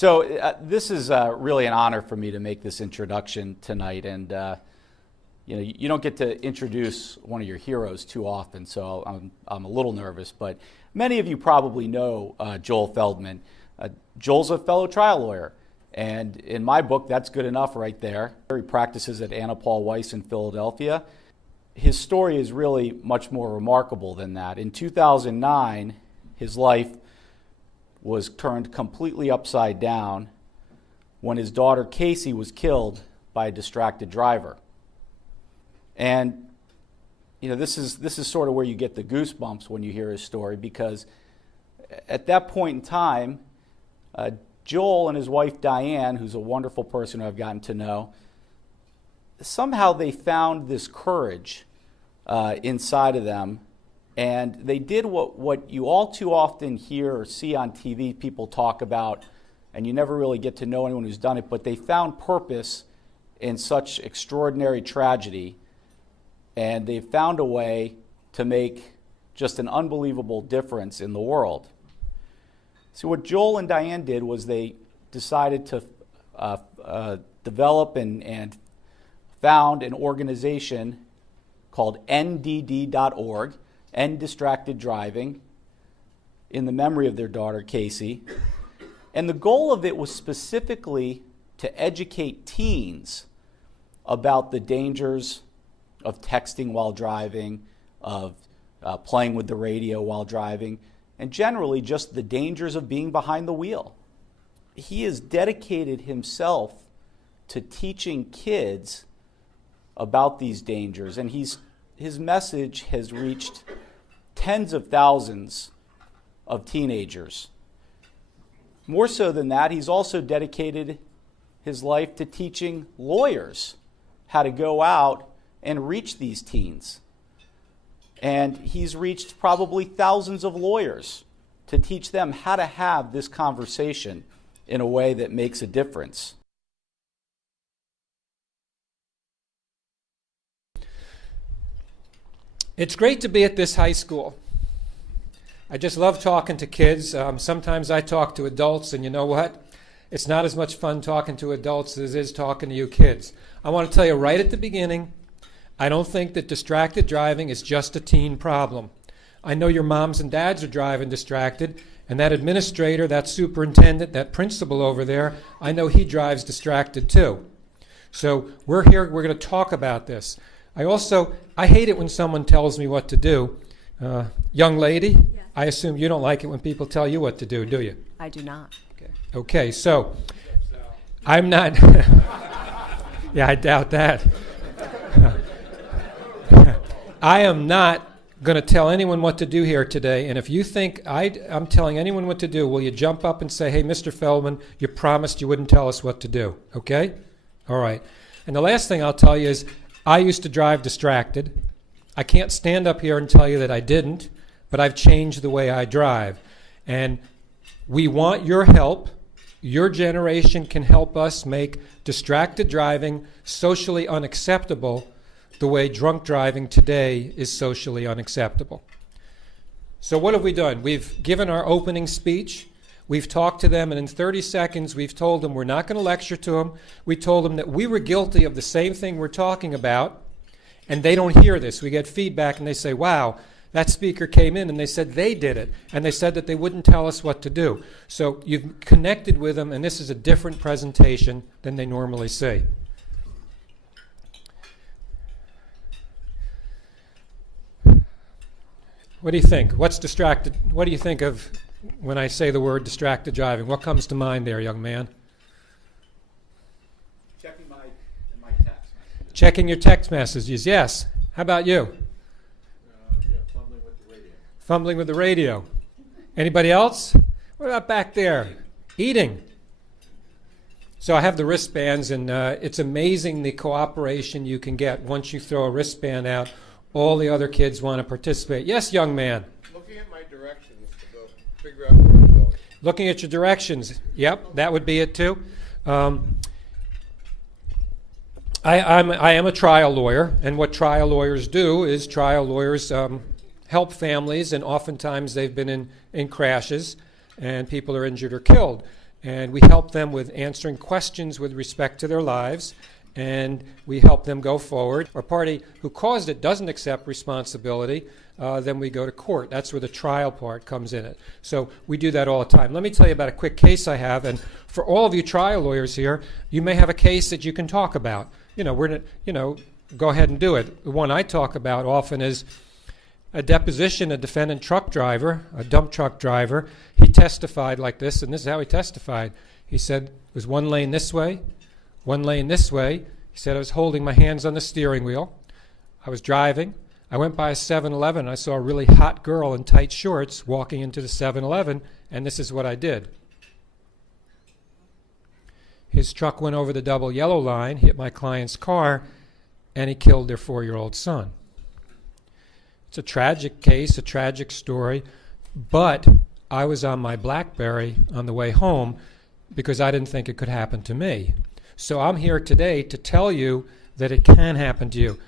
So this is really an honor for me to make this introduction tonight, and you don't get to introduce one of your heroes too often, so I'm a little nervous. But many of you probably know Joel Feldman. Joel's a fellow trial lawyer, and in my book, that's good enough right there. He practices at Anna Paul Weiss in Philadelphia. His story is really much more remarkable than that. In 2009, his life was turned completely upside down when his daughter Casey was killed by a distracted driver. And this is sort of where you get the goosebumps when you hear his story, because at that point in time, Joel and his wife Diane, who's a wonderful person who I've gotten to know, somehow they found this courage inside of them. And they did what you all too often hear or see on TV people talk about, and you never really get to know anyone who's done it, but they found purpose in such extraordinary tragedy, and they found a way to make just an unbelievable difference in the world. So what Joel and Diane did was they decided to develop and found an organization called EndDD.org, End Distracted Driving, in the memory of their daughter, Casey. And the goal of it was specifically to educate teens about the dangers of texting while driving, of playing with the radio while driving, and generally just the dangers of being behind the wheel. He has dedicated himself to teaching kids about these dangers, and his message has reached tens of thousands of teenagers. More so than that, he's also dedicated his life to teaching lawyers how to go out and reach these teens. And he's reached probably thousands of lawyers to teach them how to have this conversation in a way that makes a difference. It's great to be at this high school. I just love talking to kids. Sometimes I talk to adults, and you know what? It's not as much fun talking to adults as it is talking to you kids. I want to tell you right at the beginning, I don't think that distracted driving is just a teen problem. I know your moms and dads are driving distracted, and that administrator, that superintendent, that principal over there, I know he drives distracted too. So we're here, we're going to talk about this. I hate it when someone tells me what to do. Young lady, Yes. I assume you don't like it when people tell you what to do you? I do not. Okay, so I'm not... Yeah, I doubt that. I am not going to tell anyone what to do here today, and if you think I'm telling anyone what to do, will you jump up and say, hey, Mr. Feldman, you promised you wouldn't tell us what to do, okay? All right. And the last thing I'll tell you is I used to drive distracted. I can't stand up here and tell you that I didn't, but I've changed the way I drive. And we want your help. Your generation can help us make distracted driving socially unacceptable the way drunk driving today is socially unacceptable. So what have we done? We've given our opening speech. We've talked to them, and in 30 seconds, we've told them we're not going to lecture to them. We told them that we were guilty of the same thing we're talking about, and they don't hear this. We get feedback, and they say, wow, that speaker came in, and they said they did it, and they said that they wouldn't tell us what to do. So you've connected with them, and this is a different presentation than they normally see. What do you think? What's distracted? What do you think of when I say the word distracted driving? What comes to mind there, young man? Checking my text messages. Checking your text messages, yes. How about you? Fumbling with the radio. Fumbling with the radio. Anybody else? What about back there? Eating. So I have the wristbands, and it's amazing the cooperation you can get once you throw a wristband out. All the other kids want to participate. Yes, young man. Looking at my directions to go figure out where I'm going. Looking at your directions. Yep, that would be it too. I am a trial lawyer, and what trial lawyers do is trial lawyers help families, and oftentimes they've been in crashes, and people are injured or killed. and we help them with answering questions with respect to their lives, and we help them go forward. Our party who caused it doesn't accept responsibility, then we go to court. That's where the trial part comes in it. So we do that all the time. Let me tell you about a quick case I have, and for all of you trial lawyers here, you may have a case that you can talk about. Go ahead and do it. The one I talk about often is a deposition, a defendant truck driver, a dump truck driver. He testified like this, and this is how he testified. He said it was one lane this way, one lane this way. He said I was holding my hands on the steering wheel. I was driving. I went by a 7-Eleven, and I saw a really hot girl in tight shorts walking into the 7-Eleven, and this is what I did. His truck went over the double yellow line, hit my client's car, and he killed their 4-year-old son. It's a tragic case, a tragic story, but I was on my BlackBerry on the way home because I didn't think it could happen to me. So I'm here today to tell you that it can happen to you.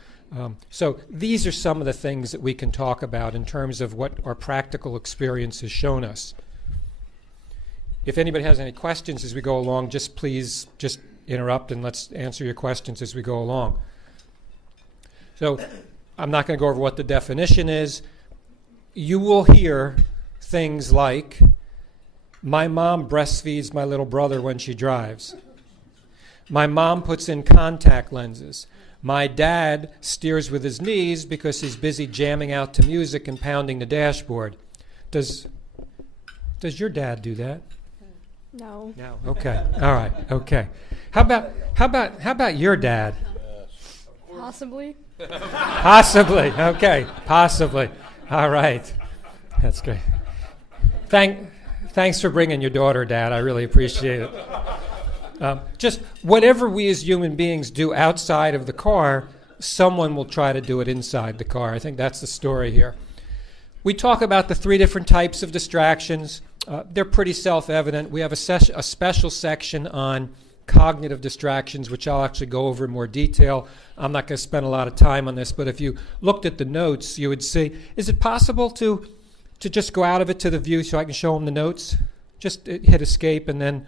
So these are some of the things that we can talk about in terms of what our practical experience has shown us. If anybody has any questions as we go along, please interrupt and let's answer your questions as we go along. So I'm not going to go over what the definition is. You will hear things like, my mom breastfeeds my little brother when she drives. My mom puts in contact lenses. My dad steers with his knees because he's busy jamming out to music and pounding the dashboard. Does your dad do that? No. No. Okay. All right. Okay. How about your dad? Possibly. Possibly. Okay. Possibly. All right. That's great. Thanks for bringing your daughter, Dad. I really appreciate it. Just whatever we as human beings do outside of the car, someone will try to do it inside the car. I think that's the story here. We talk about the 3 different types of distractions. They're pretty self-evident. We have a special section on cognitive distractions, which I'll actually go over in more detail. I'm not going to spend a lot of time on this, but if you looked at the notes, you would see, is it possible to just go out of it to the view so I can show them the notes? Just hit escape, and then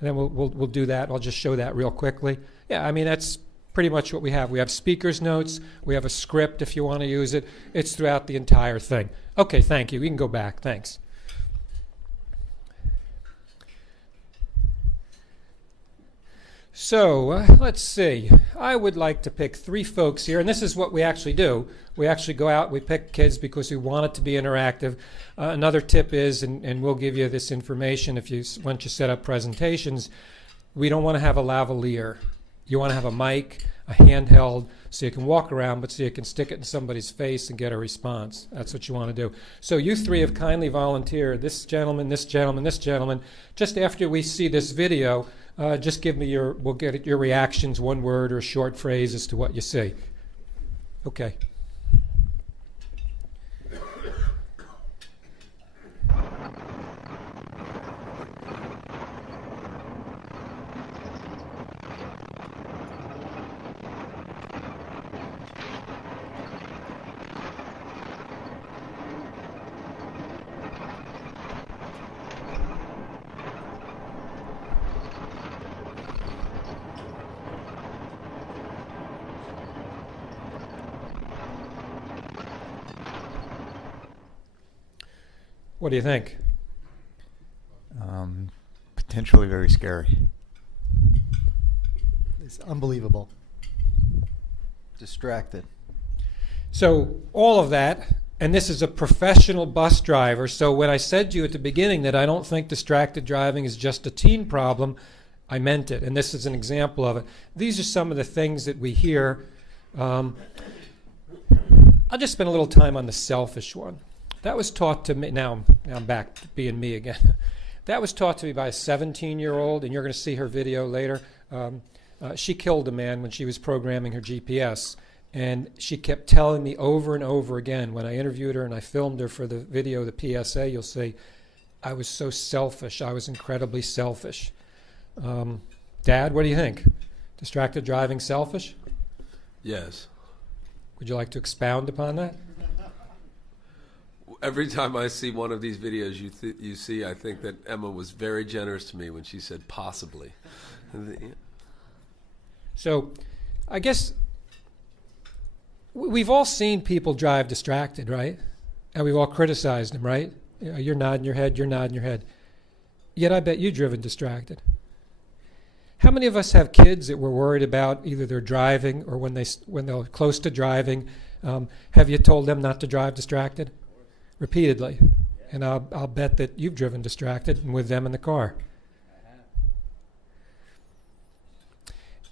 we'll do that. I'll just show that real quickly. Yeah, I mean, that's pretty much what we have. We have speaker's notes. We have a script if you want to use it. It's throughout the entire thing. Okay, thank you. We can go back. Thanks. So let's see. I would like to pick 3 folks here, and this is what we actually do. We actually go out, we pick kids because we want it to be interactive. Another tip is, and we'll give you this information once you set up presentations, we don't want to have a lavalier. You want to have a mic, a handheld, so you can walk around, but so you can stick it in somebody's face and get a response. That's what you want to do. So you 3 have kindly volunteered, this gentleman, this gentleman, this gentleman. Just after we see this video, just give me we'll get your reactions, 1 word or a short phrase as to what you see. Okay. What do you think? Potentially very scary. It's unbelievable. Distracted. So all of that, and this is a professional bus driver, so when I said to you at the beginning that I don't think distracted driving is just a teen problem, I meant it, and this is an example of it. These are some of the things that we hear. I'll just spend a little time on the selfish one. That was taught to me, now I'm back to being me again. That was taught to me by a 17-year-old, and you're going to see her video later. She killed a man when she was programming her GPS, and she kept telling me over and over again, when I interviewed her and I filmed her for the video, the PSA, you'll see, I was so selfish. I was incredibly selfish. Dad, what do you think? Distracted driving selfish? Yes. Would you like to expound upon that? Every time I see one of these videos you see, I think that Emma was very generous to me when she said possibly. So I guess we've all seen people drive distracted, right? And we've all criticized them, right? You're nodding your head, you're nodding your head. Yet I bet you've driven distracted. How many of us have kids that we're worried about either they're driving or when they're close to driving? Have you told them not to drive distracted? Repeatedly. And I'll bet that you've driven distracted and with them in the car.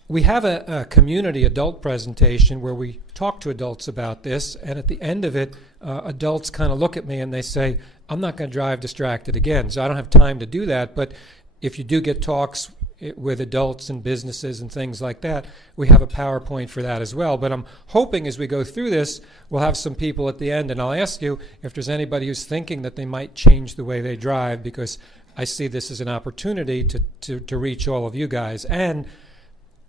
We have a community adult presentation where we talk to adults about this, and at the end of it, adults kind of look at me and they say, I'm not going to drive distracted again. So I don't have time to do that, but if you do get talks with adults and businesses and things like that, we have a PowerPoint for that as well. But I'm hoping as we go through this, we'll have some people at the end, and I'll ask you if there's anybody who's thinking that they might change the way they drive, because I see this as an opportunity to reach all of you guys. And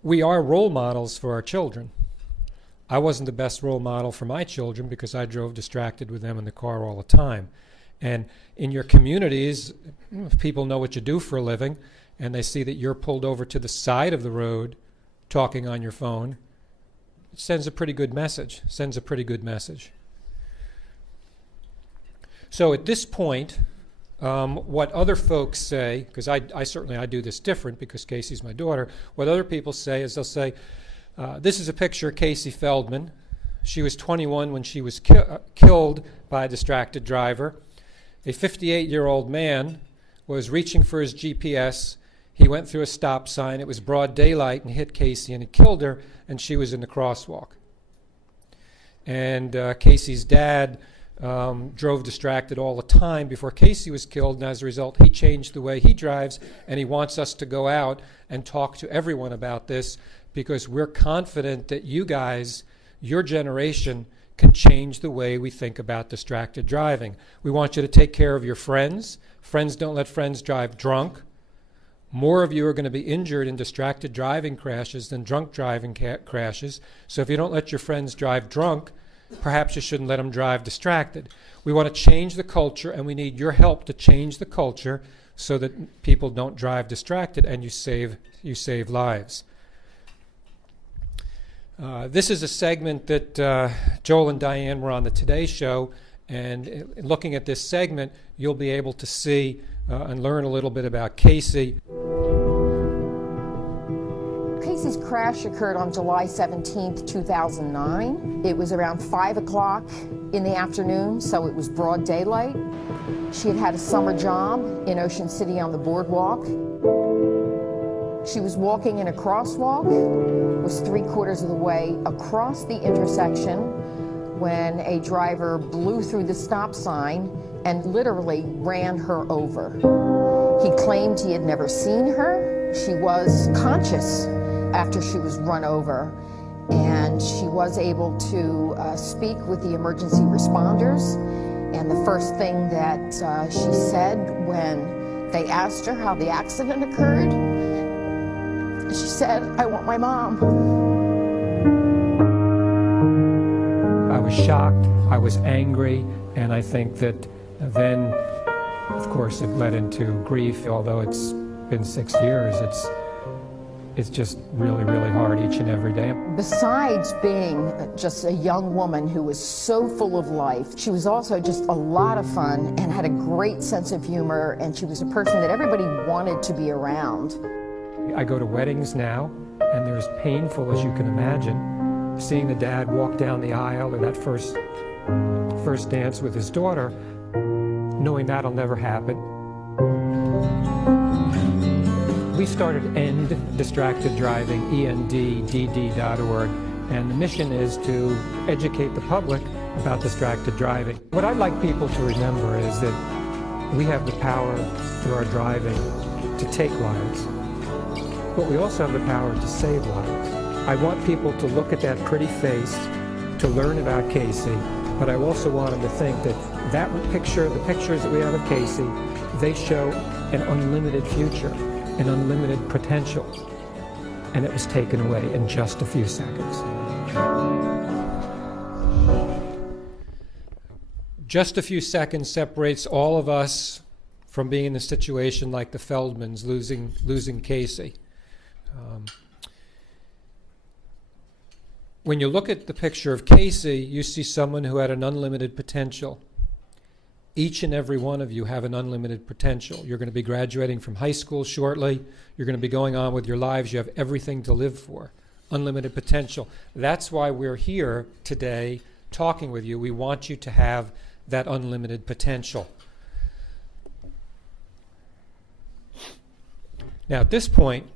we are role models for our children. I wasn't the best role model for my children because I drove distracted with them in the car all the time. And in your communities, if people know what you do for a living, and they see that you're pulled over to the side of the road talking on your phone, it sends a pretty good message. So at this point, what other folks say, because I certainly do this different because Casey's my daughter, what other people say is they'll say, this is a picture of Casey Feldman. She was 21 when she was killed by a distracted driver. A 58-year-old man was reaching for his GPS. He went through a stop sign. It was broad daylight and hit Casey, and he killed her, and she was in the crosswalk. And Casey's dad drove distracted all the time before Casey was killed, and as a result, he changed the way he drives, and he wants us to go out and talk to everyone about this because we're confident that you guys, your generation, can change the way we think about distracted driving. We want you to take care of your friends. Friends don't let friends drive drunk. More of you are going to be injured in distracted driving crashes than drunk driving crashes. So if you don't let your friends drive drunk, perhaps you shouldn't let them drive distracted. We want to change the culture, and we need your help to change the culture so that people don't drive distracted and you save lives. This is a segment that Joel and Diane were on the Today Show, and looking at this segment, you'll be able to see and learn a little bit about Casey. Casey's crash occurred on July 17th, 2009. It was around 5 o'clock in the afternoon, so it was broad daylight. She had had a summer job in Ocean City on the boardwalk. She was walking in a crosswalk, was 3/4 of the way across the intersection when a driver blew through the stop sign and literally ran her over. He claimed he had never seen her. She was conscious after she was run over, and she was able to speak with the emergency responders. And the first thing that she said when they asked her how the accident occurred, she said, "I want my mom." I was shocked, I was angry, and I think that then, of course, it led into grief. Although it's been 6 years, it's just really, really hard each and every day. Besides being just a young woman who was so full of life, she was also just a lot of fun and had a great sense of humor, and she was a person that everybody wanted to be around. I go to weddings now, and they're as painful as you can imagine. Seeing the dad walk down the aisle or that first dance with his daughter, knowing that'll never happen. We started End Distracted Driving, EndDD.org, and the mission is to educate the public about distracted driving. What I'd like people to remember is that we have the power through our driving to take lives, but we also have the power to save lives. I want people to look at that pretty face, to learn about Casey, but I also want them to think that the pictures that we have of Casey, they show an unlimited future, an unlimited potential, and it was taken away in just a few seconds. just a few seconds separates all of us from being in a situation like the Feldmans losing Casey. When you look at the picture of Casey, you see someone who had an unlimited potential. Each and every one of you have an unlimited potential. You're going to be graduating from high school shortly. You're going to be going on with your lives. You have everything to live for. Unlimited potential. That's why we're here today talking with you. We want you to have that unlimited potential. Now, at this point,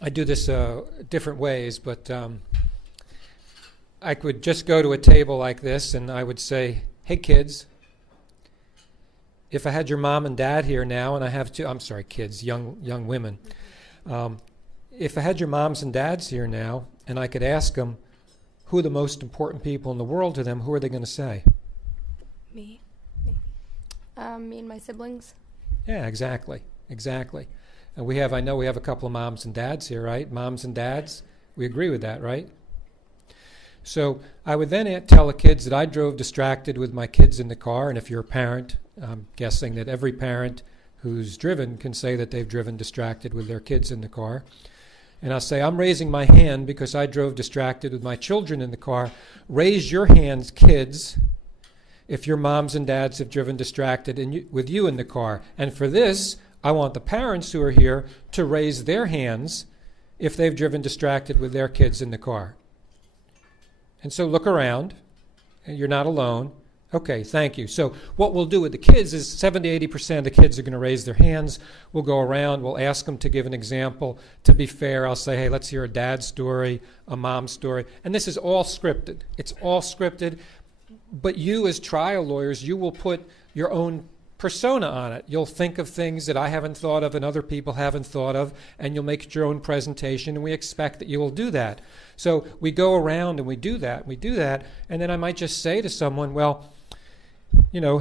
I do this different ways, but I could just go to a table like this and I would say, hey kids, if I had your mom and dad here now, and I have two, I'm sorry, kids, young women. If I had your moms and dads here now, and I could ask them who are the most important people in the world to them, who are they going to say? Me. Me and my siblings. Yeah, exactly. And I know we have a couple of moms and dads here, right? Moms and dads, we agree with that, right? So I would then tell the kids that I drove distracted with my kids in the car, and if you're a parent, I'm guessing that every parent who's driven can say that they've driven distracted with their kids in the car. And I'll say, I'm raising my hand because I drove distracted with my children in the car. Raise your hands, kids, if your moms and dads have driven distracted with you in the car. And for this, I want the parents who are here to raise their hands if they've driven distracted with their kids in the car. And so look around. You're not alone. Okay, thank you. So what we'll do with the kids is 70-80% of the kids are going to raise their hands. We'll go around. We'll ask them to give an example. To be fair, I'll say, hey, let's hear a dad's story, a mom's story. And this is all scripted. It's all scripted. But you as trial lawyers, you will put your own persona on it. You'll think of things that I haven't thought of and other people haven't thought of, and you'll make your own presentation, and we expect that you will do that. So we go around and we do that, and then I might just say to someone, well, you know,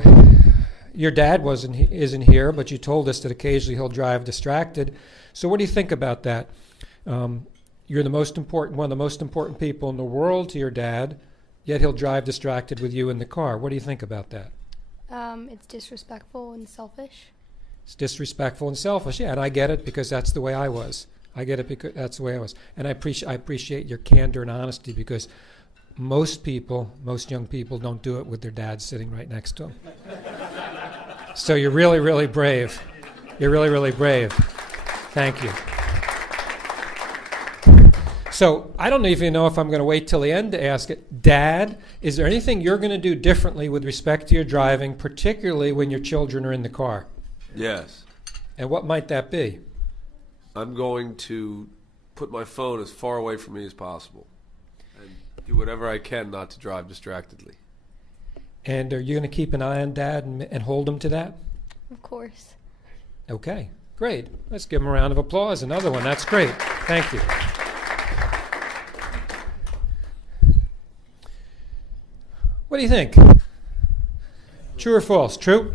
your dad isn't here, but you told us that occasionally he'll drive distracted. So what do you think about that? You're one of the most important people in the world to your dad, yet he'll drive distracted with you in the car. What do you think about that? It's disrespectful and selfish. It's disrespectful and selfish, yeah, and I get it because that's the way I was. And I appreciate your candor and honesty because most young people don't do it with their dad sitting right next to them. So you're really, really brave. You're really, really brave. Thank you. So I don't even know if I'm going to wait till the end to ask it. Dad, is there anything you're going to do differently with respect to your driving, particularly when your children are in the car? Yes. And what might that be? I'm going to put my phone as far away from me as possible and do whatever I can not to drive distractedly. And are you going to keep an eye on Dad and hold him to that? Of course. Okay, great. Let's give him a round of applause. Another one. That's great. Thank you. What do you think? True or false? True?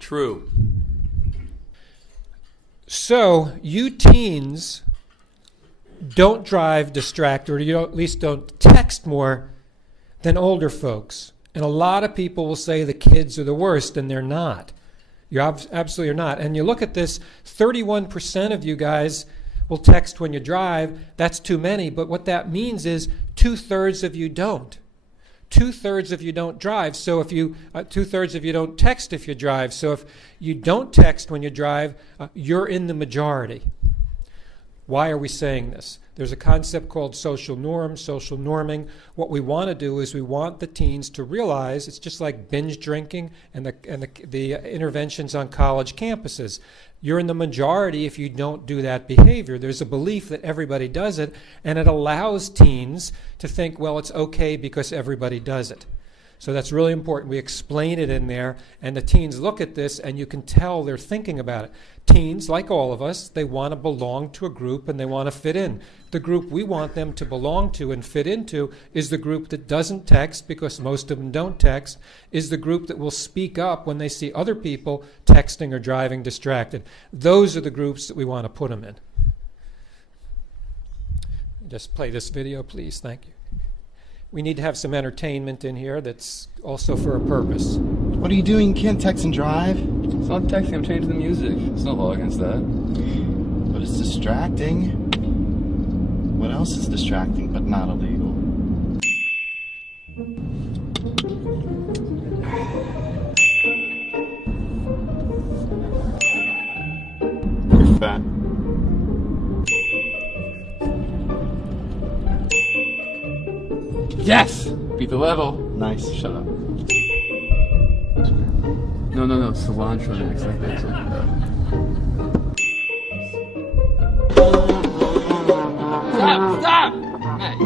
True. So you teens don't drive distracted, or you at least don't text more than older folks. And a lot of people will say the kids are the worst, and they're not. You absolutely are not. And you look at this, 31% of you guys will text when you drive. That's too many, but what that means is 2/3 of you don't. 2/3 of you don't drive, so if you 2/3 of you don't text if you drive. So if you don't text when you drive, you're in the majority. Why are we saying this? There's a concept called social norms, social norming. What we want to do is we want the teens to realize it's just like binge drinking and the interventions on college campuses. You're in the majority if you don't do that behavior. There's a belief that everybody does it, and it allows teens to think, well, it's okay because everybody does it. So that's really important. We explain it in there, and the teens look at this, and you can tell they're thinking about it. Teens, like all of us, they want to belong to a group, and they want to fit in. The group we want them to belong to and fit into is the group that doesn't text, because most of them don't text, is the group that will speak up when they see other people texting or driving distracted. Those are the groups that we want to put them in. Just play this video, please. Thank you. we need to have some entertainment in here that's also for a purpose. What are you doing? You can't text and drive. It's not texting, I'm changing the music. It's no law against that. But it's distracting. What else is distracting but not illegal? You're fat. Yes! Beat the level. Nice. Shut up. No, cilantro next, like that. Stop! Hey,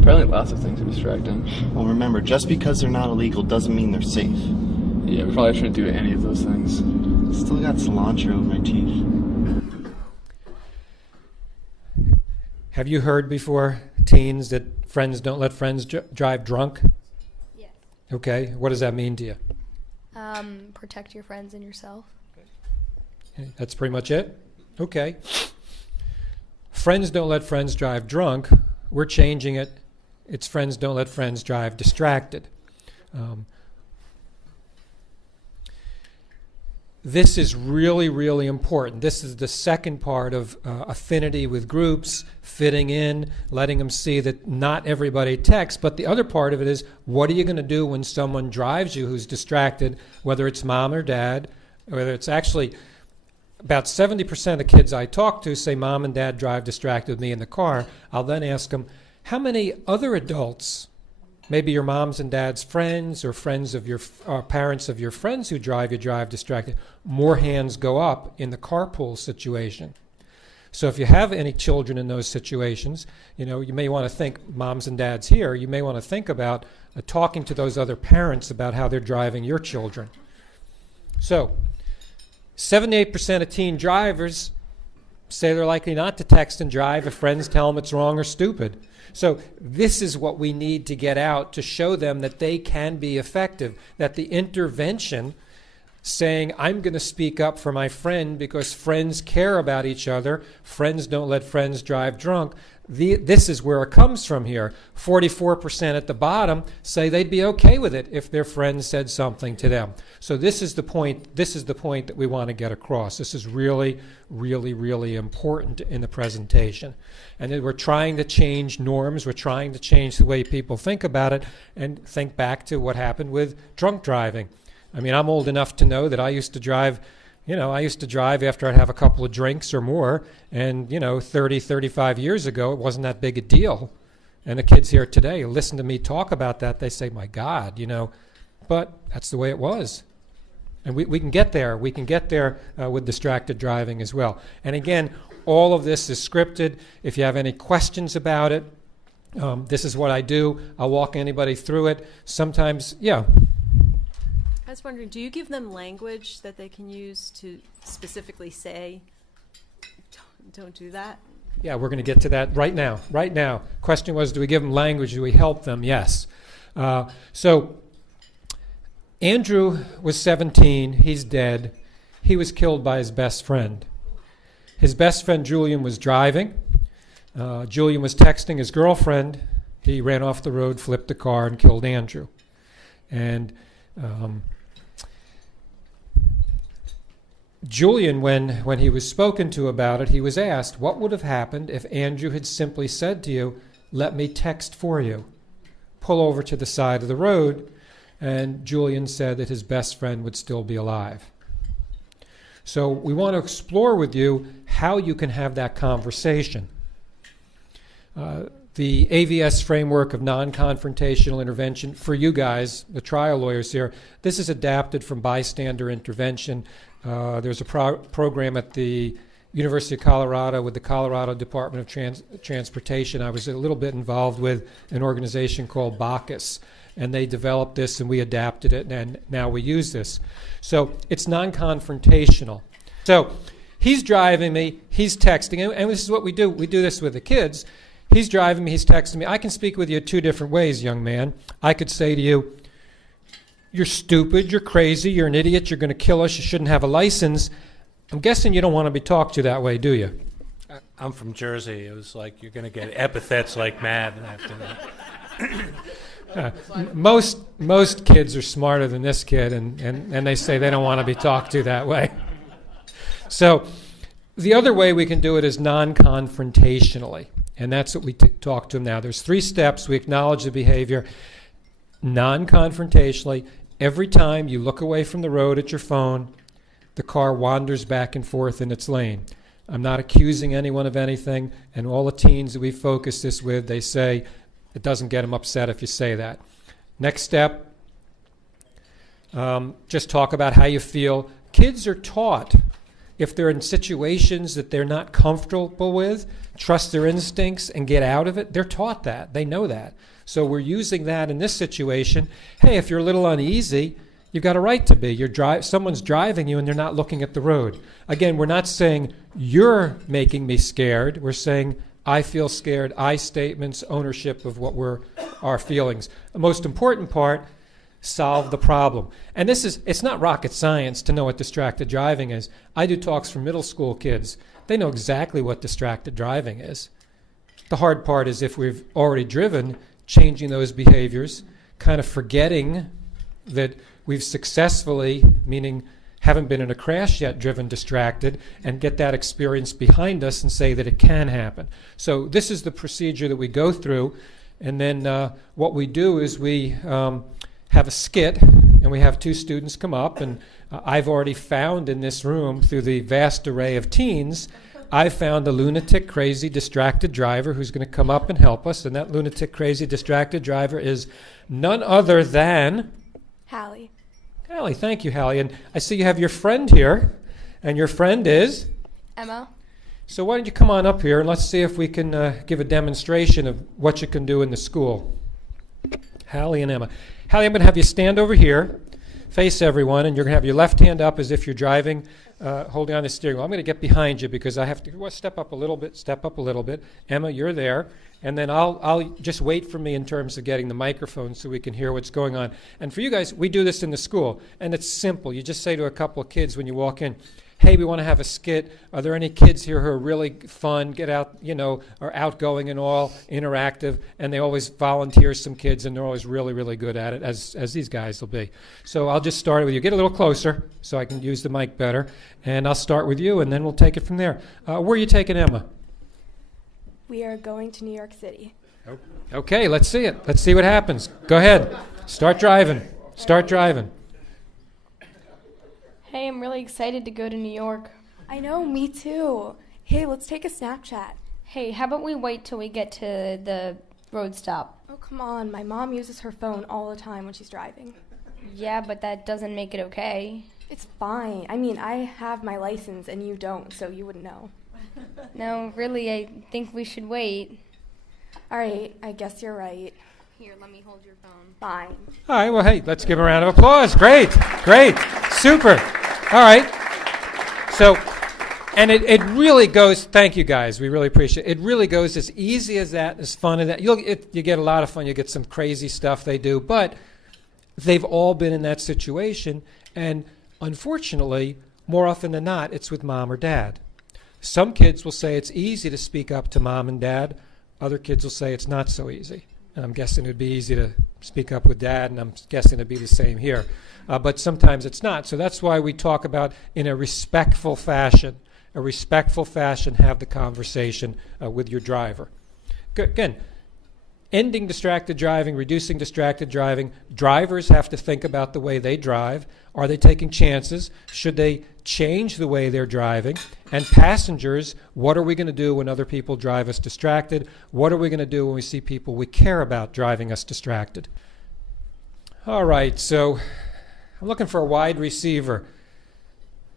apparently lots of things are distracting. Well, remember, just because they're not illegal doesn't mean they're safe. Yeah, we probably shouldn't do any of those things. Still got cilantro in my teeth. Have you heard before, teens, that friends don't let friends drive drunk? Yes. Okay, what does that mean to you? Protect your friends and yourself. Okay, that's pretty much it? Okay. Friends don't let friends drive drunk. We're changing it. It's friends don't let friends drive distracted. This is really, really important. This is the second part of affinity with groups, fitting in, letting them see that not everybody texts. But the other part of it is, what are you going to do when someone drives you who's distracted, whether it's mom or dad, whether it's actually about 70% of the kids I talk to say mom and dad drive distracted with me in the car. I'll then ask them, how many other adults, maybe your mom's and dad's friends or friends of your parents of your friends who drive you drive distracted, more hands go up in the carpool situation. So if you have any children in those situations, you may want to think, moms and dads here, you may want to think about talking to those other parents about how they're driving your children. So 78% of teen drivers say they're likely not to text and drive if friends tell them it's wrong or stupid. So this is what we need to get out to show them that they can be effective, that the intervention saying, I'm going to speak up for my friend because friends care about each other, friends don't let friends drive drunk, this is where it comes from here. 44% at the bottom say they'd be okay with it if their friend said something to them. So this is the point that we want to get across. This is really, really, really important in the presentation. And then we're trying to change norms, we're trying to change the way people think about it, and think back to what happened with drunk driving. I mean, I'm old enough to know that I used to drive after I'd have a couple of drinks or more, and 30, 35 years ago, it wasn't that big a deal. And the kids here today listen to me talk about that, they say, my God, but that's the way it was. And we can get there. We can get there with distracted driving as well. And again, all of this is scripted. If you have any questions about it, this is what I do. I'll walk anybody through it. Sometimes, yeah. I was wondering, do you give them language that they can use to specifically say, don't do that? Yeah, we're going to get to that right now. Right now. Question was, do we give them language? Do we help them? Yes. So Andrew was 17. He's dead. He was killed by his best friend. His best friend, Julian, was driving. Julian was texting his girlfriend. He ran off the road, flipped the car, and killed Andrew. And Julian, when he was spoken to about it, he was asked, what would have happened if Andrew had simply said to you, let me text for you, pull over to the side of the road, and Julian said that his best friend would still be alive. So we want to explore with you how you can have that conversation. The AVS framework of non-confrontational intervention, for you guys, the trial lawyers here, this is adapted from bystander intervention. There's a program at the University of Colorado with the Colorado Department of Transportation. I was a little bit involved with an organization called Bacchus, and they developed this and we adapted it, and now we use this. So it's non-confrontational. So he's driving me, he's texting, and this is what we do. We do this with the kids. He's driving me, he's texting me. I can speak with you two different ways, young man. I could say to you, you're stupid, you're crazy, you're an idiot, you're going to kill us, you shouldn't have a license. I'm guessing you don't want to be talked to that way, do you? I'm from Jersey. It was like you're going to get epithets like mad after that. Most kids are smarter than this kid, and they say they don't want to be talked to that way. So the other way we can do it is non-confrontationally, and that's what we talk to them now. There's 3 steps. We acknowledge the behavior non-confrontationally. Every time you look away from the road at your phone, the car wanders back and forth in its lane. I'm not accusing anyone of anything, and all the teens that we focus this with, they say it doesn't get them upset if you say that. Next step, just talk about how you feel. Kids are taught, if they're in situations that they're not comfortable with, trust their instincts and get out of it. They're taught that. They know that. So we're using that in this situation. Hey, if you're a little uneasy, you've got a right to be. Someone's driving you and they're not looking at the road. Again, we're not saying you're making me scared. We're saying I feel scared. I statements, ownership of our feelings. The most important part, solve the problem. And it's not rocket science to know what distracted driving is. I do talks for middle school kids. They know exactly what distracted driving is. The hard part is if we've already driven, changing those behaviors, kind of forgetting that we've successfully, meaning haven't been in a crash yet, driven distracted, and get that experience behind us and say that it can happen. So this is the procedure that we go through, and then what we do is we have a skit, and we have 2 students come up, and I've already found in this room, through the vast array of teens, I found a lunatic, crazy, distracted driver who's going to come up and help us, and that lunatic, crazy, distracted driver is none other than Hallie. Hallie, thank you, Hallie. And I see you have your friend here, and your friend is? Emma. So why don't you come on up here, and let's see if we can give a demonstration of what you can do in the school. Hallie and Emma. Hallie, I'm going to have you stand over here, face everyone, and you're going to have your left hand up as if you're driving, holding on the steering wheel. I'm going to get behind you because I have to step up a little bit. Emma, you're there. And then I'll just wait for me in terms of getting the microphone so we can hear what's going on. And for you guys, we do this in the school, and it's simple. You just say to a couple of kids when you walk in, hey, we want to have a skit. Are there any kids here who are really fun, get out, are outgoing and all, interactive? And they always volunteer some kids, and they're always really, really good at it, as these guys will be. So I'll just start with you. Get a little closer so I can use the mic better. And I'll start with you, and then we'll take it from there. Where are you taking Emma? We are going to New York City. Okay, let's see it. Let's see what happens. Go ahead. Start driving. Hey, I'm really excited to go to New York. I know, me too. Hey, let's take a Snapchat. Hey, how about we wait till we get to the road stop? Oh, come on. My mom uses her phone all the time when she's driving. Yeah, but that doesn't make it okay. It's fine. I mean, I have my license and you don't, so you wouldn't know. No, really, I think we should wait. All right, I guess you're right. Here, let me hold your phone. Fine. All right, well, hey, let's give a round of applause. Great, super. All right. So, and it really goes, thank you guys, we really appreciate it. It really goes as easy as that, as fun as that. You get a lot of fun, you get some crazy stuff they do, but they've all been in that situation, and unfortunately, more often than not, it's with mom or dad. Some kids will say it's easy to speak up to mom and dad. Other kids will say it's not so easy. And I'm guessing it would be easy to speak up with dad, and I'm guessing it would be the same here. But sometimes it's not. So that's why we talk about in a respectful fashion, have the conversation with your driver. Again, ending distracted driving, reducing distracted driving. Drivers have to think about the way they drive. Are they taking chances? Should they change the way they're driving? And passengers, what are we going to do when other people drive us distracted? What are we going to do when we see people we care about driving us distracted? All right, so I'm looking for a wide receiver.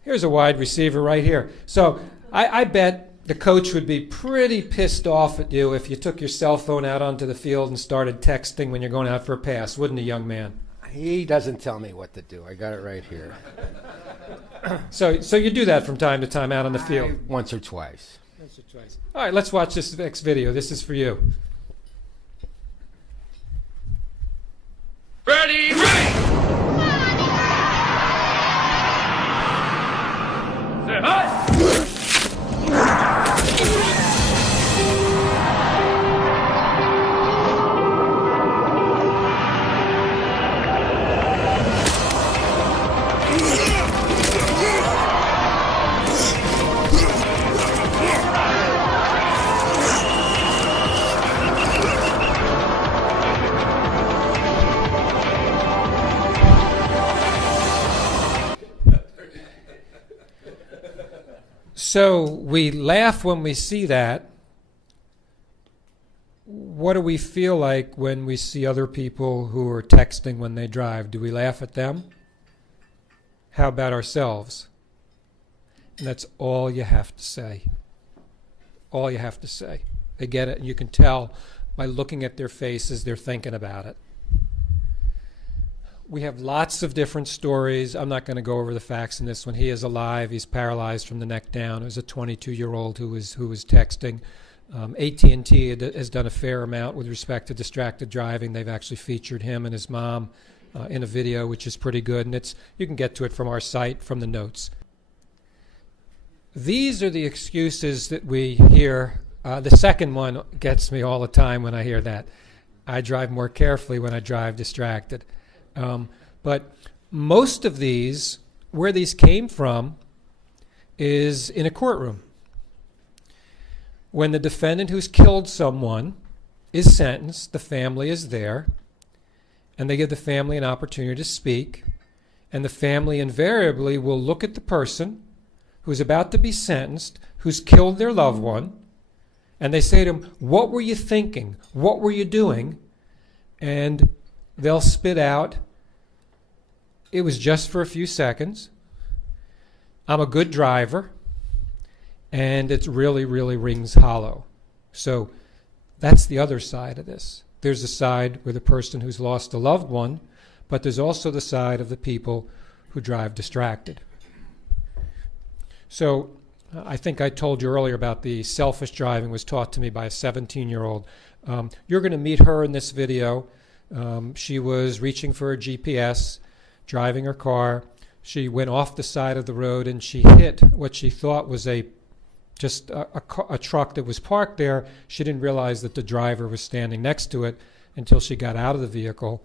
Here's a wide receiver right here. So I bet the coach would be pretty pissed off at you if you took your cell phone out onto the field and started texting when you're going out for a pass, wouldn't he, young man? He doesn't tell me what to do. I got it right here. So you do that from time to time out on the field? Once or twice. All right, let's watch this next video. This is for you. Ready, ready! Say hi! So we laugh when we see that. What do we feel like when we see other people who are texting when they drive? Do we laugh at them? How about ourselves? And that's all you have to say. All you have to say. They get it, and you can tell by looking at their faces they're thinking about it. We have lots of different stories. I'm not going to go over the facts in this one. He is alive. He's paralyzed from the neck down. It was a 22-year-old who was texting. AT&T has done a fair amount with respect to distracted driving. They've actually featured him and his mom in a video, which is pretty good. And you can get to it from our site, from the notes. These are the excuses that we hear. The second one gets me all the time when I hear that. I drive more carefully when I drive distracted. But most of these, where these came from, is in a courtroom. When the defendant who's killed someone is sentenced, the family is there, and they give the family an opportunity to speak, and the family invariably will look at the person who's about to be sentenced, who's killed their loved one, and they say to him, "What were you thinking? What were you doing?" And they'll spit out, "It was just for a few seconds. I'm a good driver." And it really, really rings hollow. So that's the other side of this. There's the side where the person who's lost a loved one, but there's also the side of the people who drive distracted. So I think I told you earlier about the selfish driving was taught to me by a 17-year-old. You're going to meet her in this video. She was reaching for a GPS, driving her car. She went off the side of the road and she hit what she thought was a truck that was parked there. She didn't realize that the driver was standing next to it until she got out of the vehicle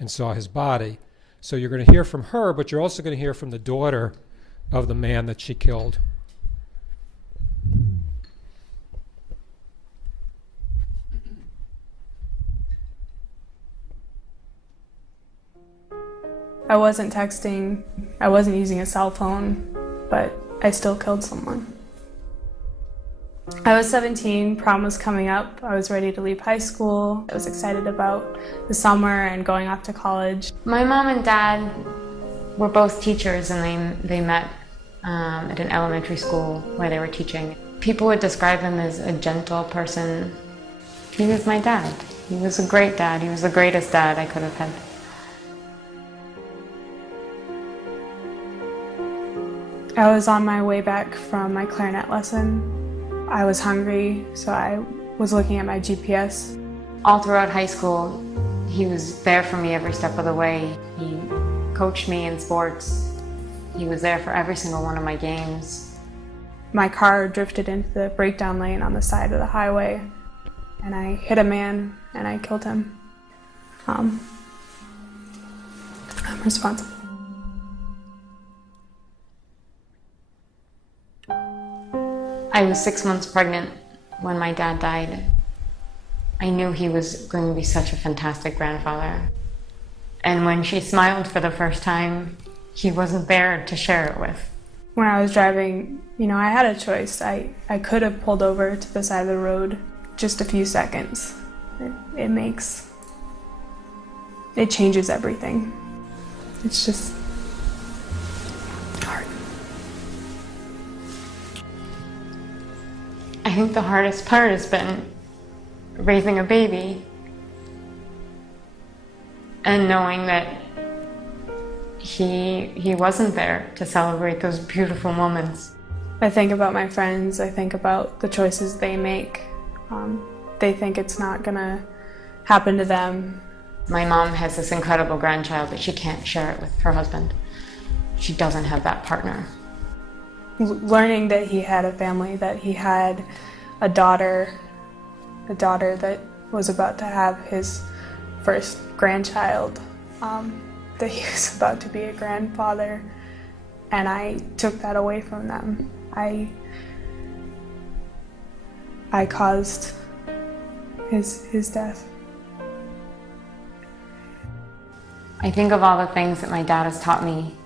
and saw his body. So you're going to hear from her, but you're also going to hear from the daughter of the man that she killed. I wasn't texting, I wasn't using a cell phone, but I still killed someone. I was 17, prom was coming up, I was ready to leave high school. I was excited about the summer and going off to college. My mom and dad were both teachers, and they met at an elementary school where they were teaching. People would describe him as a gentle person. He was my dad. He was a great dad. He was the greatest dad I could have had. I was on my way back from my clarinet lesson. I was hungry, so I was looking at my GPS. All throughout high school, he was there for me every step of the way. He coached me in sports. He was there for every single one of my games. My car drifted into the breakdown lane on the side of the highway, and I hit a man and I killed him. I'm responsible. I was 6 months pregnant when my dad died. I knew he was going to be such a fantastic grandfather. And when she smiled for the first time, he wasn't there to share it with. When I was driving, I had a choice. I could have pulled over to the side of the road just a few seconds. It changes everything. It's just hard. I think the hardest part has been raising a baby and knowing that he wasn't there to celebrate those beautiful moments. I think about my friends, I think about the choices they make. They think it's not gonna happen to them. My mom has this incredible grandchild, but she can't share it with her husband. She doesn't have that partner. Learning that he had a family, that he had a daughter that was about to have his first grandchild, that he was about to be a grandfather, and I took that away from them. I caused his death. I think of all the things that my dad has taught me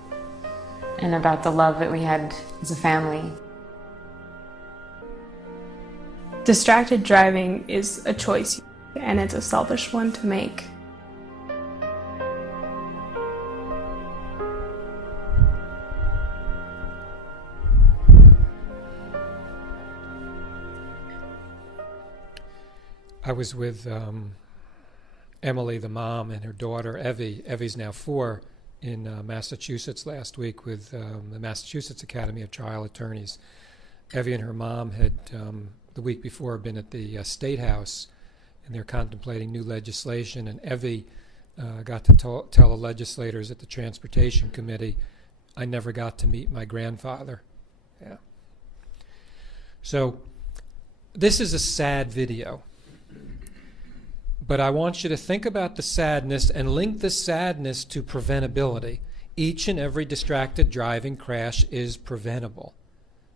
and about the love that we had as a family. Distracted driving is a choice, and it's a selfish one to make. I was with Emily, the mom, and her daughter, Evie. Evie's now 4, in Massachusetts last week with the Massachusetts Academy of Trial Attorneys. Evie and her mom had, the week before, been at the State House, and they're contemplating new legislation, and Evie got to tell the legislators at the Transportation Committee, I never got to meet my grandfather. Yeah. So this is a sad video. But I want you to think about the sadness and link the sadness to preventability. Each and every distracted driving crash is preventable.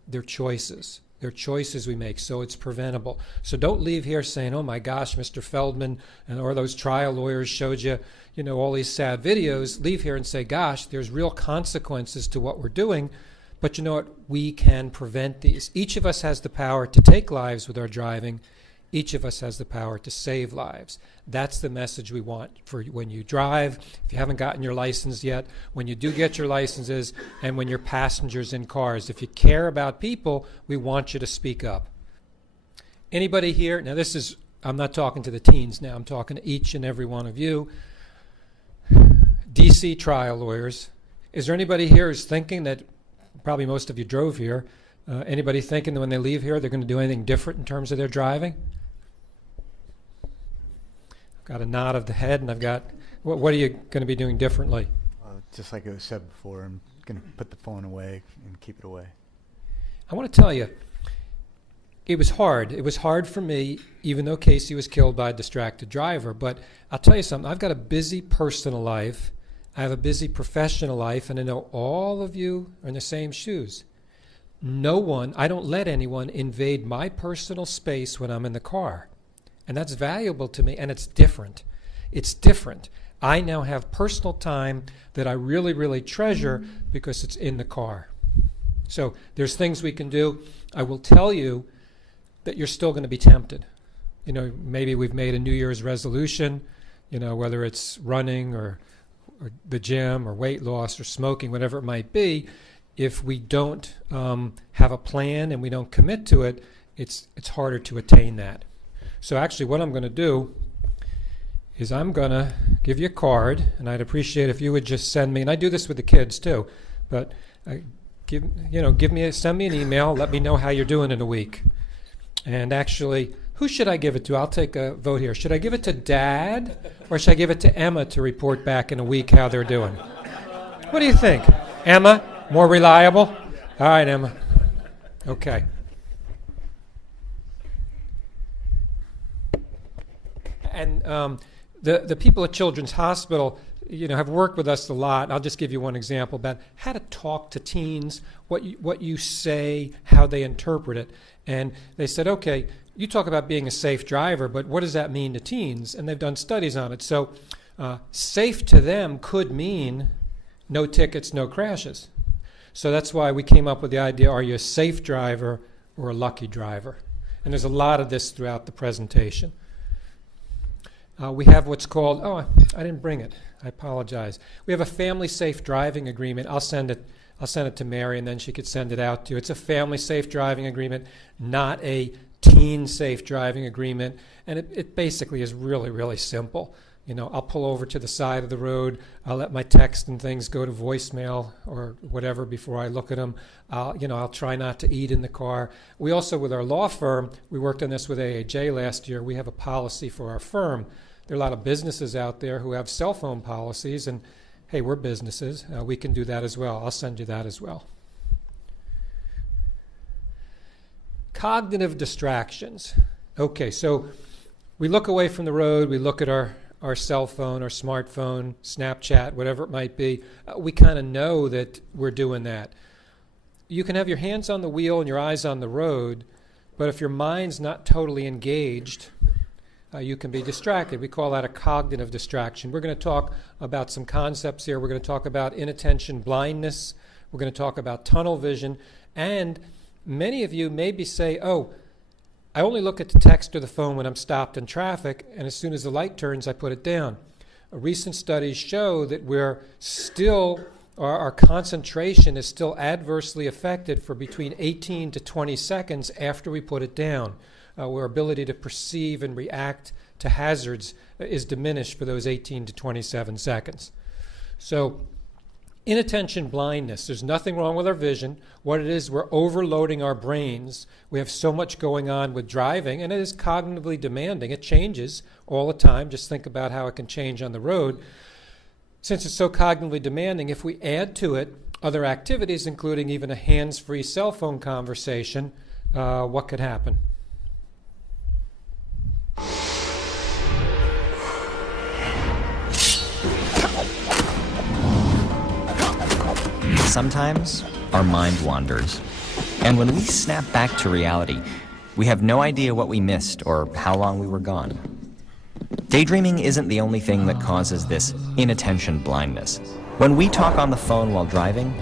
They're choices. They're choices we make, so it's preventable. So don't leave here saying, oh my gosh, Mr. Feldman, or those trial lawyers showed you, all these sad videos. Leave here and say, gosh, there's real consequences to what we're doing. But you know what? We can prevent these. Each of us has the power to take lives with our driving. Each of us has the power to save lives. That's the message we want for when you drive, if you haven't gotten your license yet, when you do get your licenses, and when you're passengers in cars. If you care about people, we want you to speak up. Anybody here? Now I'm not talking to the teens now, I'm talking to each and every one of you. DC trial lawyers. Is there anybody here who's thinking that, probably most of you drove here, anybody thinking that when they leave here they're going to do anything different in terms of their driving? Got a nod of the head, and I've got, what are you going to be doing differently? Just like it was said before, I'm going to put the phone away and keep it away. I want to tell you, it was hard. It was hard for me, even though Casey was killed by a distracted driver. But I'll tell you something, I've got a busy personal life, I have a busy professional life, and I know all of you are in the same shoes. I don't let anyone invade my personal space when I'm in the car. And that's valuable to me, and it's different. It's different. I now have personal time that I really, really treasure because it's in the car. So there's things we can do. I will tell you that you're still going to be tempted. Maybe we've made a New Year's resolution, whether it's running or the gym or weight loss or smoking, whatever it might be. If we don't have a plan and we don't commit to it, it's harder to attain that. So actually what I'm going to do is I'm going to give you a card, and I'd appreciate if you would just send me, and I do this with the kids too, but send me an email, let me know how you're doing in a week. And actually, who should I give it to? I'll take a vote here. Should I give it to Dad, or should I give it to Emma to report back in a week how they're doing? What do you think? Emma, more reliable? All right, Emma. Okay. And the people at Children's Hospital, have worked with us a lot. I'll just give you one example about how to talk to teens, what you say, how they interpret it. And they said, okay, you talk about being a safe driver, but what does that mean to teens? And they've done studies on it. So safe to them could mean no tickets, no crashes. So that's why we came up with the idea, are you a safe driver or a lucky driver? And there's a lot of this throughout the presentation. We have what's called, I didn't bring it. I apologize. We have a family safe driving agreement. I'll send it to Mary, and then she could send it out to you. It's a family safe driving agreement, not a teen safe driving agreement. And it basically is really, really simple. I'll pull over to the side of the road. I'll let my text and things go to voicemail or whatever before I look at them. I'll try not to eat in the car. We also, with our law firm, we worked on this with AAJ last year. We have a policy for our firm. There are a lot of businesses out there who have cell phone policies, and hey, we're businesses. We can do that as well. I'll send you that as well. Cognitive distractions. Okay, so we look away from the road. We look at our cell phone, our smartphone, Snapchat, whatever it might be. We kind of know that we're doing that. You can have your hands on the wheel and your eyes on the road, but if your mind's not totally engaged, you can be distracted. We call that a cognitive distraction. We're going to talk about some concepts here. We're going to talk about inattention blindness. We're going to talk about tunnel vision. And many of you maybe say, I only look at the text or the phone when I'm stopped in traffic, and as soon as the light turns, I put it down. Recent studies show that we're still, our concentration is still adversely affected for between 18 to 20 seconds after we put it down. Our ability to perceive and react to hazards is diminished for those 18 to 27 seconds. So, inattention blindness, there's nothing wrong with our vision. What it is, we're overloading our brains. We have so much going on with driving, and it is cognitively demanding. It changes all the time. Just think about how it can change on the road. Since it's so cognitively demanding, if we add to it other activities, including even a hands-free cell phone conversation, what could happen? Sometimes our mind wanders. And when we snap back to reality, we have no idea what we missed or how long we were gone. Daydreaming isn't the only thing that causes this inattention blindness. When we talk on the phone while driving,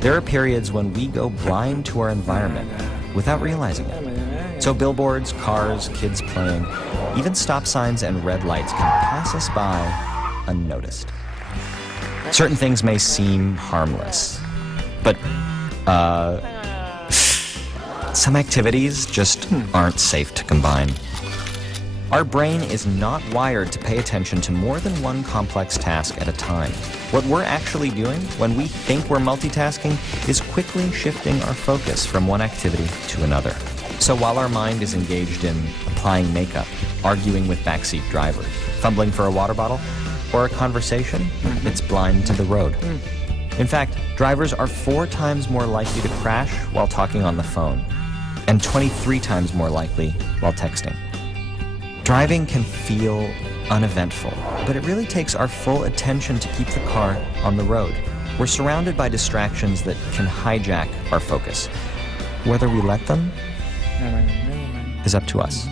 there are periods when we go blind to our environment without realizing it. So billboards, cars, kids playing, even stop signs and red lights can pass us by unnoticed. Certain things may seem harmless, but some activities just aren't safe to combine. Our brain is not wired to pay attention to more than one complex task at a time. What we're actually doing when we think we're multitasking is quickly shifting our focus from one activity to another. So while our mind is engaged in applying makeup, arguing with backseat drivers, fumbling for a water bottle, or a conversation, it's blind to the road. In fact, drivers are 4 times more likely to crash while talking on the phone, and 23 times more likely while texting. Driving can feel uneventful, but it really takes our full attention to keep the car on the road. We're surrounded by distractions that can hijack our focus. Whether we let them is up to us.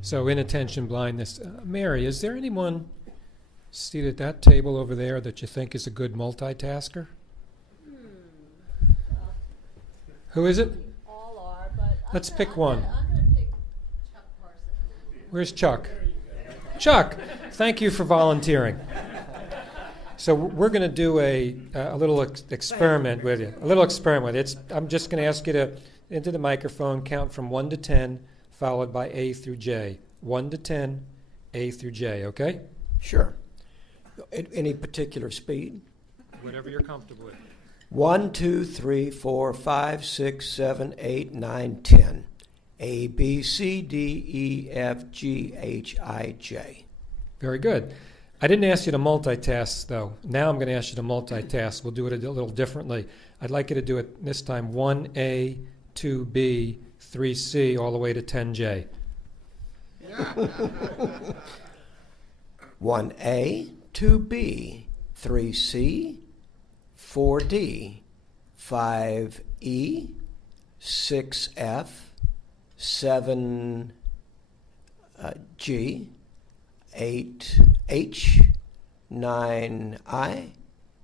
So inattention blindness. Mary, is there anyone seated at that table over there that you think is a good multitasker? Who is it? All are, but let's pick one. I'm going to pick Chuck Parsons. Where's Chuck? Chuck, thank you for volunteering. So we're going to do a little experiment with you. A little experiment. I'm just going to ask you to, into the microphone, count from 1 to 10, followed by A through J. 1 to 10, A through J, okay? Sure. At any particular speed? Whatever you're comfortable with. 1, 2, 3, 4, 5, 6, 7, 8, 9, 10. A, B, C, D, E, F, G, H, I, J. Very good. I didn't ask you to multitask, though. Now I'm going to ask you to multitask. We'll do it a little differently. I'd like you to do it this time 1A, 2B, 3C, all the way to 10J. 1A, 2B, 3C, 4D, 5E, 6F, 7G, 8H, 9I,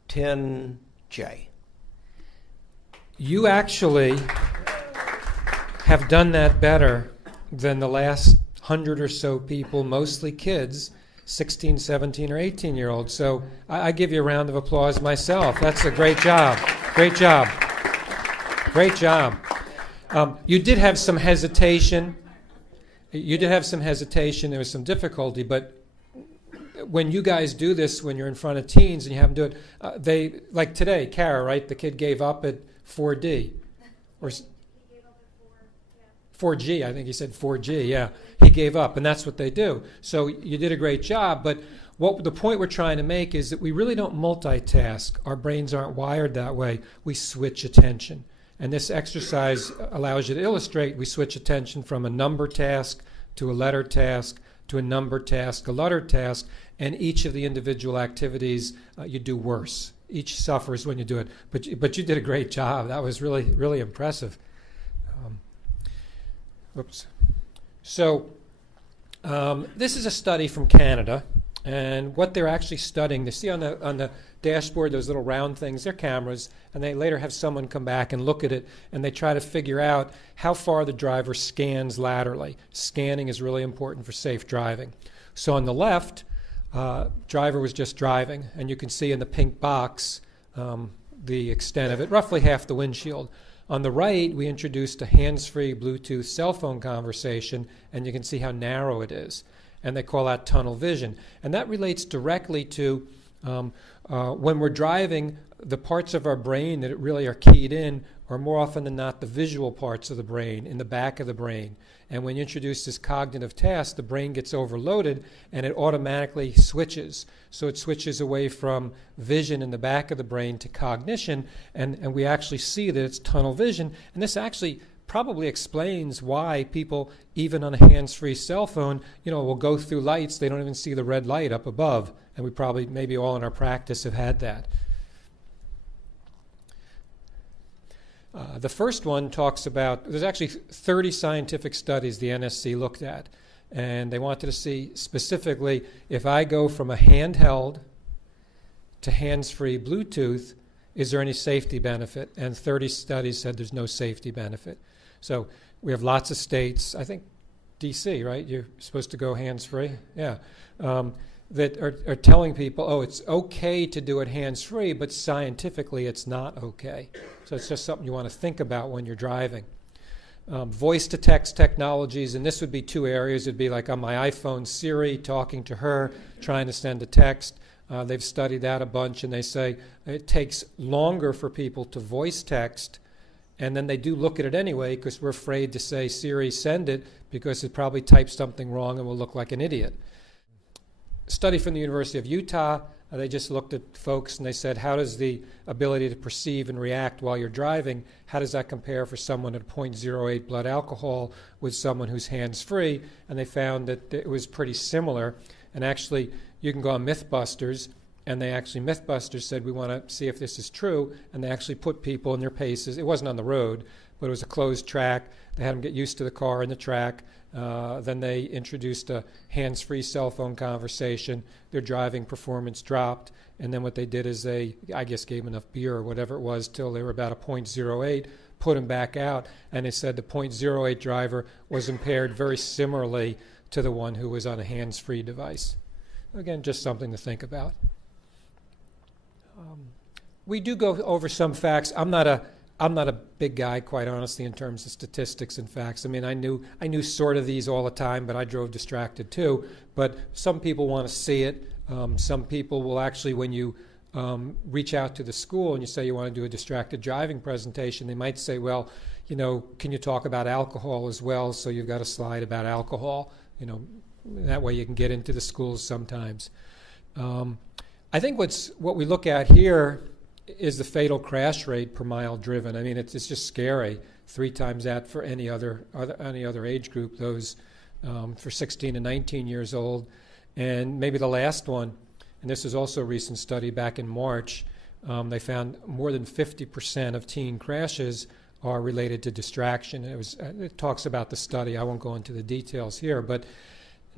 10J. You actually have done that better than the last 100 or so people, mostly kids, 16, 17, or 18-year-olds. So I give you a round of applause myself. That's a great job. Great job. Great job. You did have some hesitation. There was some difficulty, but when you guys do this, when you're in front of teens and you have them do it, they, like today, Kara, right? The kid gave up at 4D. Or 4G, I think he said 4G, yeah. He gave up, and that's what they do. So you did a great job, but what the point we're trying to make is that we really don't multitask. Our brains aren't wired that way. We switch attention. And this exercise allows you to illustrate we switch attention from a number task to a letter task to a number task, a letter task, and each of the individual activities you do worse. Each suffers when you do it. But you did a great job. That was really, really impressive. Oops. So this is a study from Canada, And what they're actually studying, they see on the dashboard those little round things, they're cameras, and they later have someone come back and look at it, and they try to figure out how far the driver scans laterally. Scanning is really important for safe driving. So on the left, driver was just driving, and you can see in the pink box the extent of it, roughly half the windshield. On the right, we introduced a hands-free Bluetooth cell phone conversation, and you can see how narrow it is. And they call that tunnel vision. And that relates directly to when we're driving, the parts of our brain that really are keyed in are more often than not the visual parts of the brain, in the back of the brain. And when you introduce this cognitive task, the brain gets overloaded and it automatically switches. So it switches away from vision in the back of the brain to cognition, and we actually see that it's tunnel vision. And this actually probably explains why people, even on a hands-free cell phone, will go through lights. They don't even see the red light up above. And we probably, maybe all in our practice, have had that. The first one talks about, there's actually 30 scientific studies the NSC looked at. And they wanted to see specifically, if I go from a handheld to hands-free Bluetooth, is there any safety benefit? And 30 studies said there's no safety benefit. So we have lots of states, I think DC, right? You're supposed to go hands-free? Yeah. That are telling people, oh, it's okay to do it hands-free, but scientifically it's not okay. So it's just something you want to think about when you're driving. Voice-to-text technologies, and this would be two areas. It would be like on my iPhone, Siri, talking to her, trying to send a text. They've studied that a bunch, and they say it takes longer for people to voice text, and then they do look at it anyway because we're afraid to say, Siri, send it, because it probably typed something wrong and will look like an idiot. Study from the University of Utah, they just looked at folks and they said, how does the ability to perceive and react while you're driving, how does that compare for someone at 0.08 blood alcohol with someone who's hands-free? And they found that it was pretty similar. And actually, you can go on Mythbusters, and Mythbusters said, we want to see if this is true, and they actually put people in their paces. It wasn't on the road, but it was a closed track. They had them get used to the car and the track. Then they introduced a hands-free cell phone conversation. Their driving performance dropped. And then what they did is they, I guess, gave them enough beer or whatever it was till they were about a 0.08, put them back out. And they said the 0.08 driver was impaired very similarly to the one who was on a hands-free device. Again, just something to think about. We do go over some facts. I'm not a big guy, quite honestly, in terms of statistics and facts. I mean, I knew sort of these all the time, but I drove distracted too. But some people want to see it. Some people will actually, when you reach out to the school and you say you want to do a distracted driving presentation, they might say, well, can you talk about alcohol as well? So you've got a slide about alcohol. That way you can get into the schools sometimes. I think what we look at here is the fatal crash rate per mile driven. I mean, it's just scary. 3 times that for any other age group, those for 16 to 19 years old. And maybe the last one, and this is also a recent study back in March, they found more than 50% of teen crashes are related to distraction. It talks about the study. I won't go into the details here, but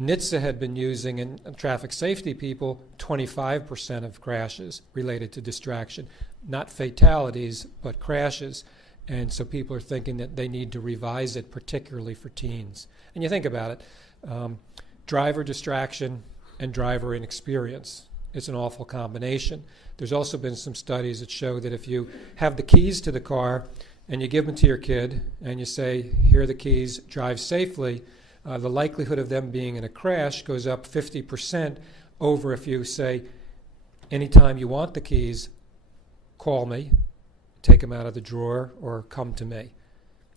NHTSA had been using, in traffic safety people, 25% of crashes related to distraction. Not fatalities, but crashes. And so people are thinking that they need to revise it, particularly for teens. And you think about it, driver distraction and driver inexperience. It's an awful combination. There's also been some studies that show that if you have the keys to the car and you give them to your kid and you say, here are the keys, drive safely, the likelihood of them being in a crash goes up 50% over if you say, anytime you want the keys, call me, take them out of the drawer, or come to me.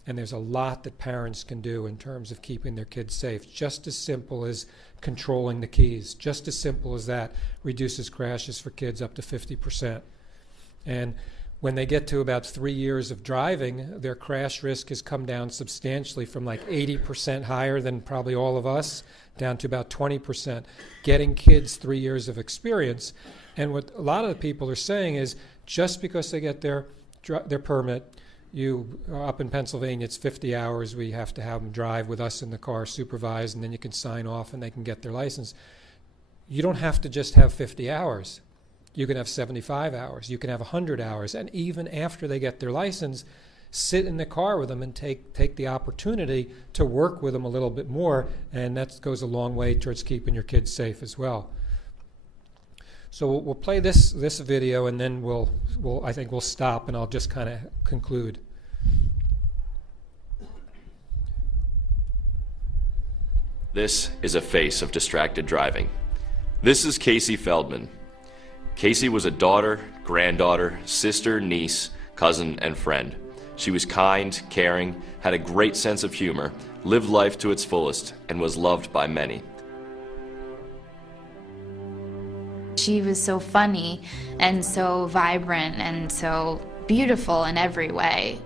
And there's a lot that parents can do in terms of keeping their kids safe. Just as simple as controlling the keys, just as simple as that, reduces crashes for kids up to 50%. And when they get to about 3 years of driving, their crash risk has come down substantially from like 80% higher than probably all of us, down to about 20%. Getting kids 3 years of experience. And what a lot of the people are saying is, just because they get their permit, up in Pennsylvania, it's 50 hours. We have to have them drive with us in the car, supervised, and then you can sign off and they can get their license. you don't have to just have 50 hours. You can have 75 hours. You can have 100 hours. And even after they get their license, sit in the car with them and take the opportunity to work with them a little bit more. And that goes a long way towards keeping your kids safe as well. So we'll play this video, and then I think we'll stop, and I'll just kind of conclude. This is a face of distracted driving. This is Casey Feldman. Casey was a daughter, granddaughter, sister, niece, cousin, and friend. She was kind, caring, had a great sense of humor, lived life to its fullest, and was loved by many. She was so funny and so vibrant and so beautiful in every way.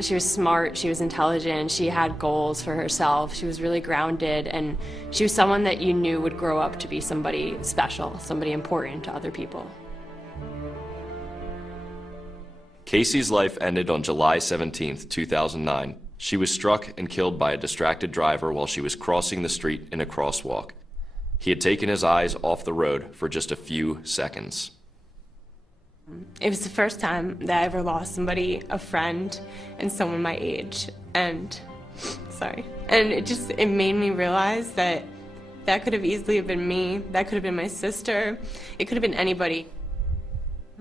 She was smart, she was intelligent, she had goals for herself, she was really grounded, and she was someone that you knew would grow up to be somebody special, somebody important to other people. Casey's life ended on July 17, 2009. She was struck and killed by a distracted driver while she was crossing the street in a crosswalk. He had taken his eyes off the road for just a few seconds. It was the first time that I ever lost somebody, a friend, and someone my age. And it made me realize that could have easily been me, that could have been my sister, it could have been anybody.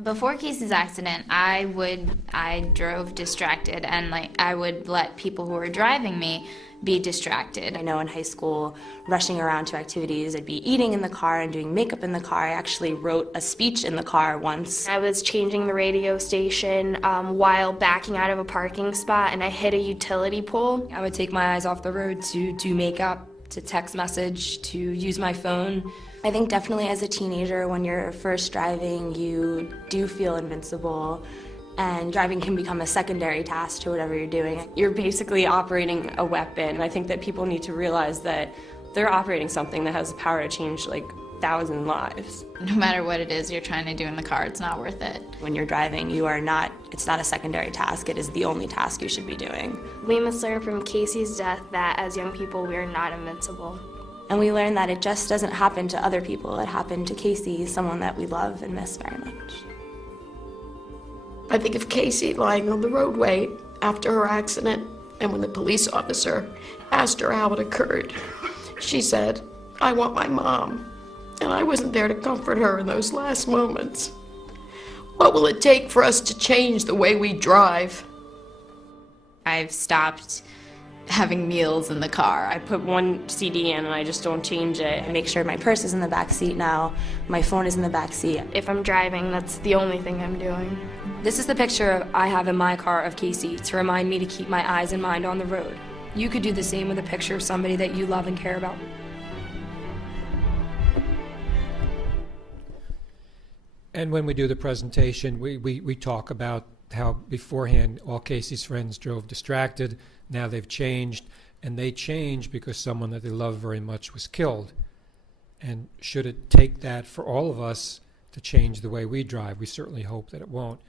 Before Casey's accident, I drove distracted, and I would let people who were driving me be distracted. I know in high school, rushing around to activities, I'd be eating in the car and doing makeup in the car. I actually wrote a speech in the car once. I was changing the radio station while backing out of a parking spot, and I hit a utility pole. I would take my eyes off the road to do makeup, to text message, to use my phone. I think definitely as a teenager, when you're first driving, you do feel invincible, and driving can become a secondary task to whatever you're doing. You're basically operating a weapon. I think that people need to realize that they're operating something that has the power to change 1,000 lives. No matter what it is you're trying to do in the car, it's not worth it. When you're driving, it's not a secondary task, it is the only task you should be doing. We must learn from Casey's death that as young people, we are not invincible. And we learned that it just doesn't happen to other people. It happened to Casey, someone that we love and miss very much. I think of Casey lying on the roadway after her accident, and when the police officer asked her how it occurred, she said, "I want my mom." And I wasn't there to comfort her in those last moments. What will it take for us to change the way we drive? I've stopped having meals in the car. I put one CD in and I just don't change it. I make sure my purse is in the back seat now, my phone is in the back seat. If I'm driving, that's the only thing I'm doing. This is the picture I have in my car of Casey to remind me to keep my eyes and mind on the road. You could do the same with a picture of somebody that you love and care about. And when we do the presentation, we talk about how beforehand all Casey's friends drove distracted. Now they've changed, and they changed because someone that they love very much was killed. And should it take that for all of us to change the way we drive, we certainly hope that it won't.